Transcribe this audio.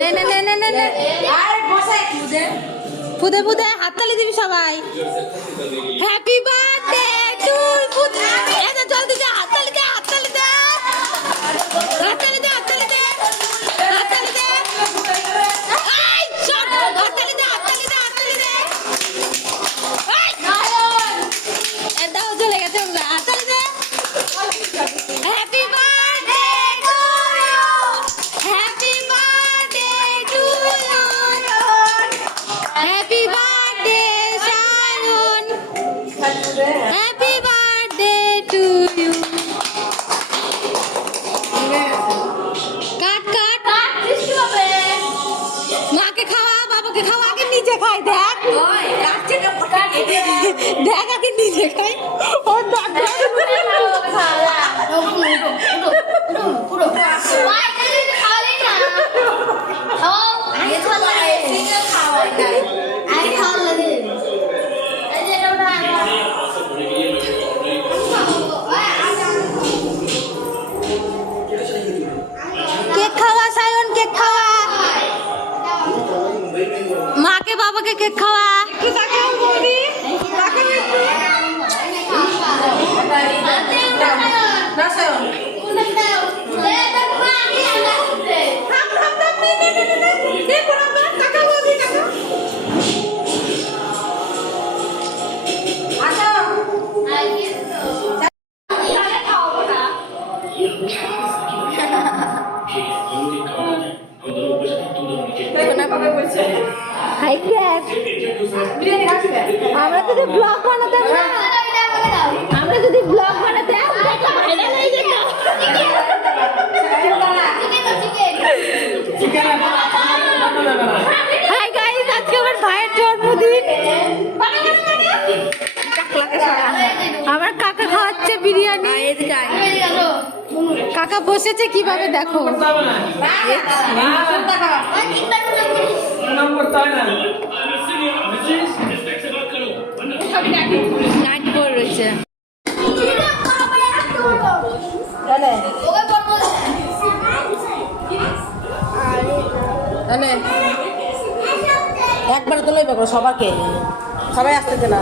নে নে নে নে নে নে আর বসে ফুদে ফুদে হাততালি দিবি সবাই। Happy birthday to Phude. এটা জলদি দে, হাততালি দে, হাততালি দে, হাততালি দে, হাততালি দে, হাততালি দে। এই শট, হাততালি দে, হাততালি দে, হাততালি দে। এই নায়ন এটাও চলে গেছে, হাততালি দে। Happy birthday to you, happy birthday to you, happy birthday Sayan, happy birthday to you. Cut cut cut, বৃষ্টি হবে। মাকে খাওয়া, বাবাকে খাওয়া, আগে নিজে খাই। দেখ দেখ আগে নিজে খাই। ও দেখ কেক খাওয়া সায়ন, কেক খাওয়া, মাকে বাবাকে কেক খাওয়া। আমরা যদি ব্লগ বানাতাম না, আমরা যদি ব্লগ বানাতাম ভাইরাল হয়ে যেত। হাই গাইস, আজকে আমার ভাইয়ের জন্মদিন। আমার কাকা খাওয়াচ্ছে বিরিয়ানি। কাকা বসেছে কিভাবে দেখো। নাইট বোর্ড রয়েছে। একবার তো লইবে সবাইকে, সবাই আসতেছে না।